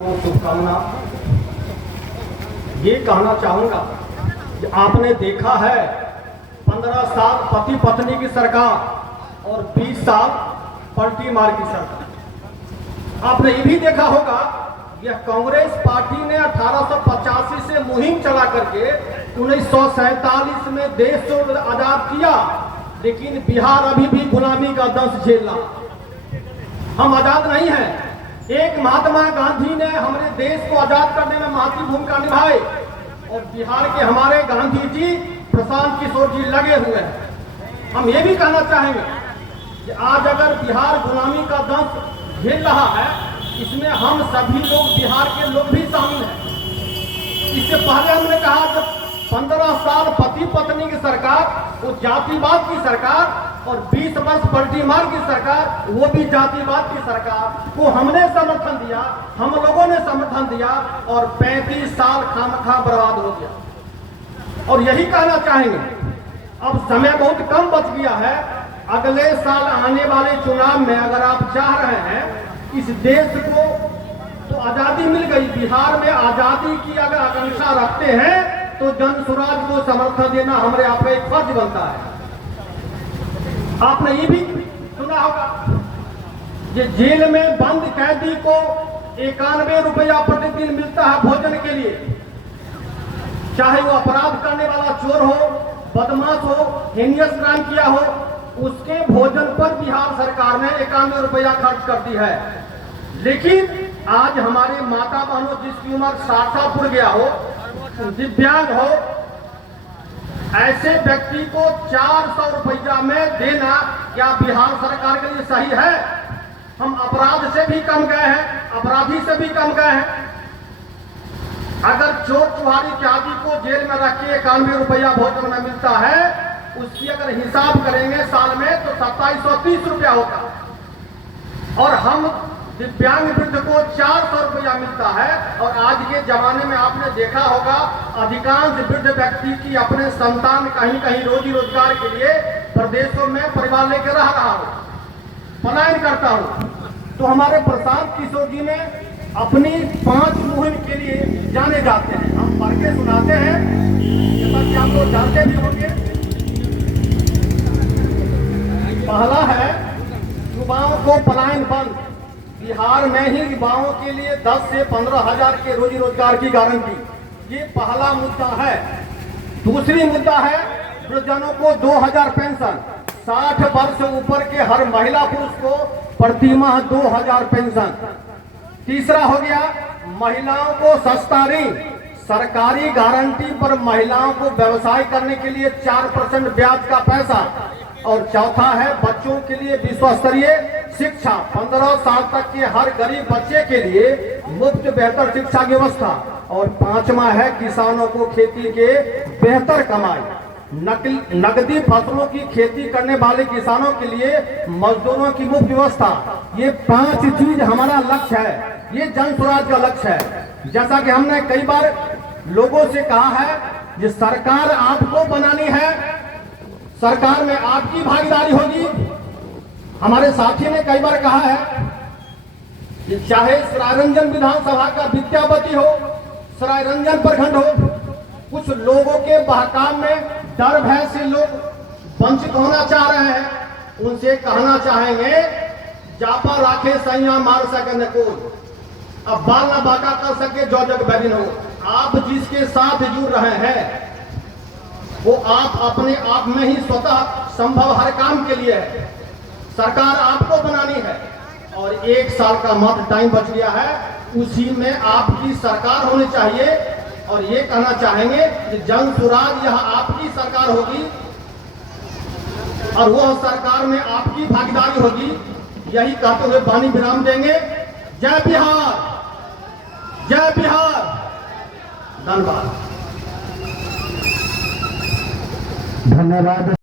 शुभकामना। ये कहना चाहूँगा कि आपने देखा है 15 साल पति पत्नी की सरकार और 20 साल पलटी मार की सरकार। आपने ये भी देखा होगा यह कांग्रेस पार्टी ने 1885 से मुहिम चला करके 1947 में देश को आजाद किया, लेकिन बिहार अभी भी गुलामी का दंश झेल रहा। हम आजाद नहीं हैं। एक महात्मा गांधी ने हमारे देश को आजाद करने में महत्वपूर्ण भूमिका निभाई और बिहार के हमारे गांधी जी प्रशांत किशोर जी लगे हुए हैं। हम ये भी कहना चाहेंगे कि आज अगर बिहार गुलामी का दंश झेल रहा है, इसमें हम सभी लोग बिहार के लोग भी शामिल हैं। इससे पहले हमने कहा जब 15 साल पति पत्नी की सरकार, वो जातिवाद की सरकार, और 20 वर्ष पलटी मार की सरकार, वो भी जातिवाद की सरकार को हमने समर्थन दिया, हम लोगों ने समर्थन दिया और 35 साल खामखा बर्बाद हो गया। और यही कहना चाहेंगे अब समय बहुत कम बच गया है। अगले साल आने वाले चुनाव में अगर आप चाह रहे हैं इस देश को, तो आजादी मिल गई, बिहार में आजादी की अगर आकांक्षा रखते हैं तो जन स्वराज को समर्थन देना हमारे आपका एक फर्ज बनता है। आपने ये भी सुना होगा कि जेल में बंद कैदी को 91 रुपया प्रतिदिन मिलता है भोजन के लिए, चाहे वो अपराध करने वाला चोर हो, बदमाश हो, हेनियस क्राइम किया हो, उसके भोजन पर बिहार सरकार ने 91 रुपया खर्च कर दी है। लेकिन आज हमारे माता बहनों जिसकी उम्र 60 साल पूर गया हो, दिव्यांग हो, ऐसे व्यक्ति को 400 रुपया में देना क्या बिहार सरकार के लिए सही है? हम अपराध से भी कम गए हैं, अपराधी से भी कम गए हैं। अगर चोर चुहारी इत्यादि को जेल में रख के 91 रुपया भोजन में मिलता है, उसकी अगर हिसाब करेंगे साल में तो 2730 रुपया होता। और हम दिव्यांग वृद्ध को 400 रुपया मिलता है। और आज के जमाने में आपने देखा होगा अधिकांश वृद्ध व्यक्ति की अपने संतान कहीं कहीं रोजी रोजगार के लिए प्रदेशों में परिवार लेकर रह रहा हो, पलायन करता हो। तो हमारे प्रशांत किशोर जी ने अपनी 5 मुहिम के लिए जाने जाते हैं, हम पढ़ के सुनाते हैं, जैसा कि आप लोग जानते भी होंगे। पहला है युवाओं को पलायन बंद। बिहार में ही युवाओं के लिए 10 से 15 हजार के रोजी रोजगार की गारंटी, ये पहला मुद्दा है। दूसरी मुद्दा है वृद्धजनों को 2000 पेंशन, 60 वर्ष से ऊपर के हर महिला पुरुष को प्रतिमाह 2000 पेंशन। तीसरा हो गया महिलाओं को सस्ता ऋण, सरकारी गारंटी पर महिलाओं को व्यवसाय करने के लिए 4% ब्याज का पैसा। और चौथा है बच्चों के लिए विश्व स्तरीय शिक्षा, 15 साल तक के हर गरीब बच्चे के लिए मुफ्त बेहतर शिक्षा व्यवस्था। और पांचवा है किसानों को खेती के बेहतर कमाई, नकदी फसलों की खेती करने वाले किसानों के लिए मजदूरों की मुफ्त व्यवस्था। ये 5 चीज हमारा लक्ष्य है, ये जन स्वराज का लक्ष्य है। जैसा कि हमने कई बार लोगों से कहा है कि सरकार आपको बनानी है, सरकार में आपकी भागीदारी होगी। हमारे साथी ने कई बार कहा है कि चाहे सरायरंजन विधानसभा का विद्यापति हो, सरायरंजन प्रखंड हो, कुछ लोगों के बहकाम में डर भय से लोग वंचित होना चाह रहे हैं। उनसे कहना चाहेंगे जापा राखे सैया मार सके न कोई, अब बाल न बाका कर सके जो जग बैरिन हो। आप जिसके साथ जुड़ रहे हैं वो आप अपने आप में ही स्वतः संभव हर काम के लिए है। सरकार आपको बनानी है और 1 साल का मात्र टाइम बच गया है, उसी में आपकी सरकार होनी चाहिए। और ये कहना चाहेंगे कि जन स्वराज यह आपकी सरकार होगी और वह सरकार में आपकी भागीदारी होगी। यही कहते हुए वाणी विराम देंगे। जय बिहार, जय बिहार, धन्यवाद। धन्यवाद।